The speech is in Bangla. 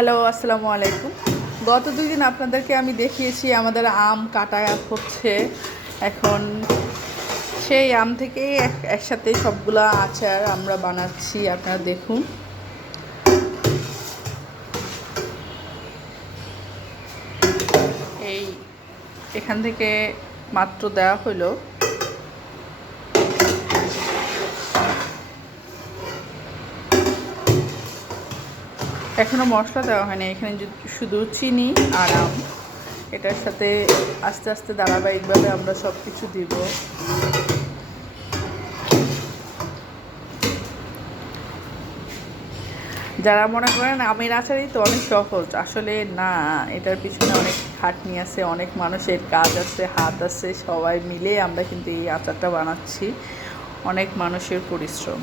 হ্যালো, আসসালামু আলাইকুম। গত ২ দিন আপনাদেরকে আমি দেখিয়েছি আমাদের আম কাটা হচ্ছে। এখন সেই আম থেকেই একসাথে সবগুলা আচার আমরা বানাচ্ছি। আপনারা দেখুন। এই এখান থেকে মাত্র দেওয়া হলো এখনও মশলা দেওয়া হয়নি। এখানে শুধু চিনি আর আম, এটার সাথে আস্তে আস্তে ধারাবাহিকভাবে আমরা সব কিছু দিব। যারা মনে করেন আমের আচারই তো অনেক সহজ, আসলে না, এটার পিছনে অনেক খাটনি আছে, অনেক মানুষের কাজ আছে, হাত আছে, সবাই মিলে আমরা কিন্তু এই আচারটা বানাচ্ছি। অনেক মানুষের পরিশ্রম।